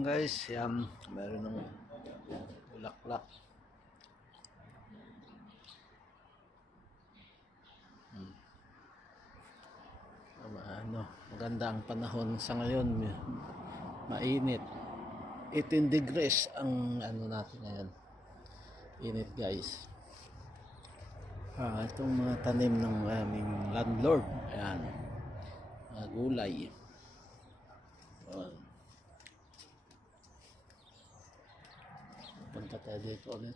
Guys, yan. Meron ng bulaklak. Hmm. Ano, maganda ang panahon sa ngayon. Mainit. 18 degrees ang ano natin ngayon. Init guys. Ah, itong mga tanim ng aming landlord. Ayan. Mga gulay. Ayan. Punta tayo dito ulit.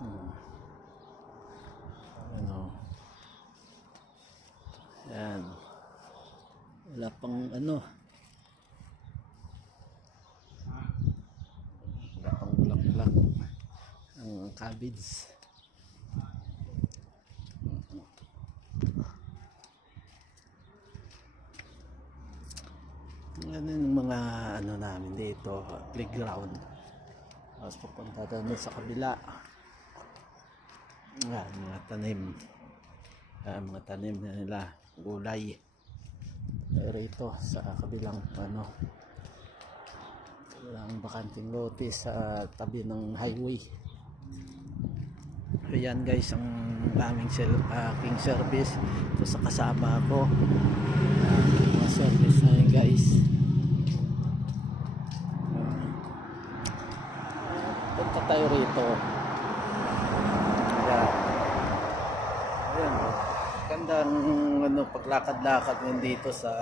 Hmm. Ano. Yan. Wala pang ano. Wala pang bulaklak. Ang cabbage. Yan yung mga ano namin dito, playground. Tapos pupunta doon sa kabila. Yan, mga tanim. Yan, mga tanim na nila, gulay. Pero ito sa kabilang ano, kabilang bakanting lote sa tabi ng highway. Ayan guys ang aming sel aking service. Ito sa kasama ko. Ah, mga service na yun guys. Ah, punta rito. Ayan. Ayan oh. Gandang ano, paglakad-lakad ngayon dito sa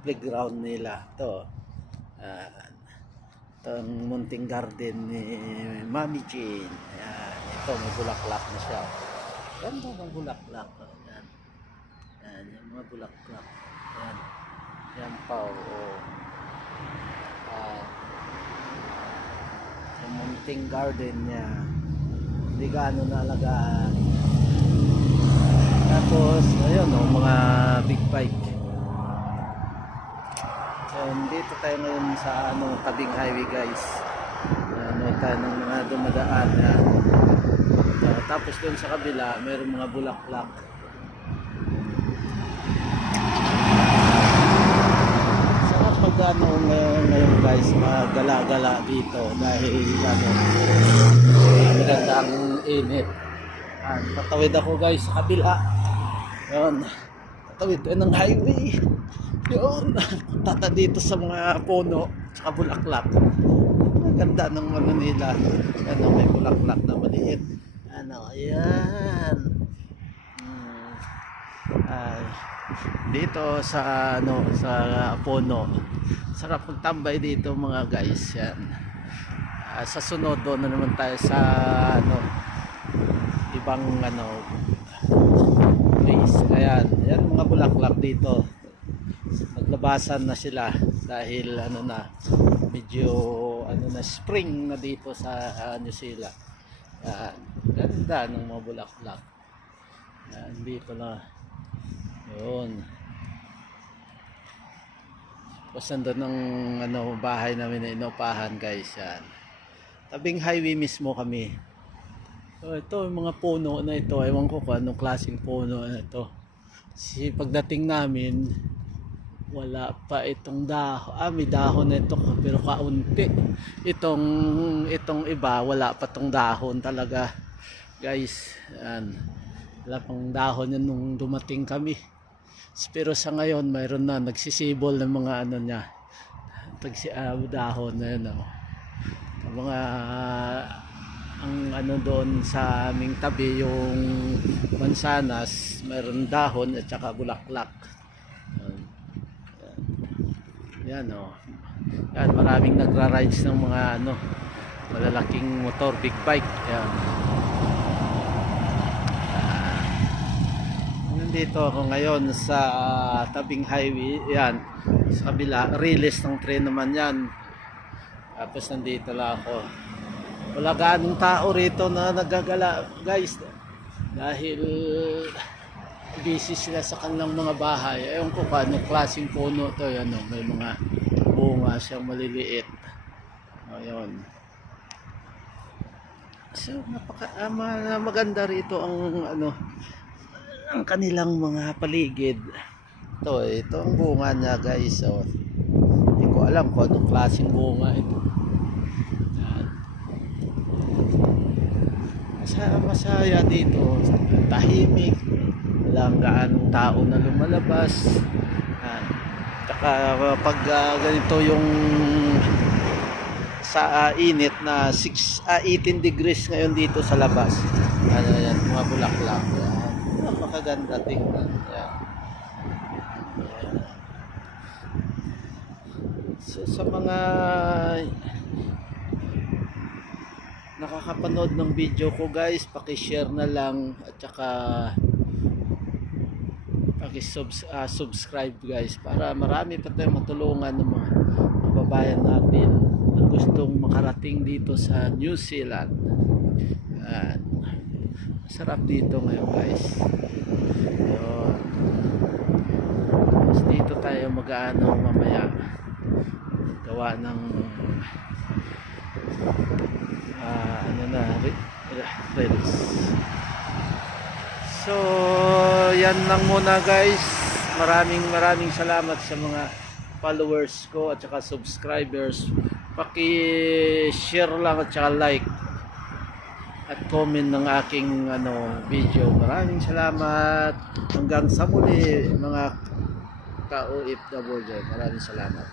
playground nila. Ito. Ayan. Ito ang munting garden ni Mami Jean. Ayan. Ito, may bulaklak na siya. Ganda ng bulaklak. Ayan. Ayan, yung mga bulaklak. Ayan. Yan pa, oo. Ayan. Yung munting garden niya. Hindi gaano naalagaan. Tapos, ayun, oh, mga big bike. Ayan, dito tayo ngayon sa ano, tabing highway guys. Ano tayo ng mga dumadaan. Ah, tapos doon sa kabila, mayroong mga bulaklak. Sarap pag ano ngayon, ngayon guys, magala-gala dito dahil ano, maganda ang init. Ah, tatawid ako guys sa kabila. Yun. Tatawid tayo ng highway. Yun. Tata dito sa mga puno sa bulaklak. Maganda ng ano nila. Ano, may bulaklak na maliit. Ano, ayan. Hmm. Ay, dito sa ano sa puno. Sarap magtambay dito mga guys. Yan. Ah, sa sunod doon na naman tayo sa ano ibang ano place. Ayan, yan mga bulaklak dito. Naglabasan na sila dahil ano na medyo ano na spring na dito sa ah, New Zealand. Yan, ganda ng mga bulaklak. Yan, dito na. Yun. Tapos nandun ng ano, bahay namin na inupahan guys. Yan. Tabing highway mismo kami. So, ito, yung mga puno na ito, ewan ko kung anong klaseng puno na ito. Kasi pagdating namin, wala pa itong dahon. Ah, may dahon na ito, pero kaunti. Itong, itong iba, wala pa itong dahon talaga. Guys, yan. Wala pang dahon yan nung dumating kami. Pero sa ngayon, mayroon na nagsisibol ng mga ano niya. Tagsi, ah, dahon na yun. Oh. Mga ang ano doon sa aming tabi yung mansanas mayroon dahon at saka bulaklak yan, yan o yan maraming nagra-rides ng mga ano malalaking motor big bike yan nandito ako ngayon sa tabing highway yan sa kabila release ng train naman yan. Tapos nandito lang ako. Wala ganong tao rito na nagagala guys dahil busy sila sa kanilang mga bahay. Ewan ko pa anong klaseng puno to ano, may mga bunga siyang maliliit. Ayun. So napaka ah, ma- maganda rito ang ano ang kanilang mga paligid ito. Ito ang bunga niya guys. Oh. Hindi ko alam kung anong klaseng bunga ito. Masaya, masaya dito. Tahimik. Walang gaanong tao na lumalabas. Yan. Tsaka pag ah, ganito yung sa ah, init na 6 ah, 18 degrees ngayon dito sa labas. Ano yan, mga bulaklak. Yan. Napakaganda tingnan. Yan. So, sa mga nakakapanood ng video ko guys, paki-share na lang at saka paki-subs ah, guys para marami pa tayong matulungan ng mga kababayan natin na gustong makarating dito sa New Zealand. Yan. Masarap dito ngayon guys. Yun. Tapos dito tayo mag-ano mamaya. Gawa ng ah, ano na reels. So, yan lang muna guys. Maraming maraming salamat sa mga followers ko at saka subscribers. Paki-share lang at saka like at comment ng aking ano video. Maraming salamat. Hanggang sa muli mga ka-OFW. Maraming salamat.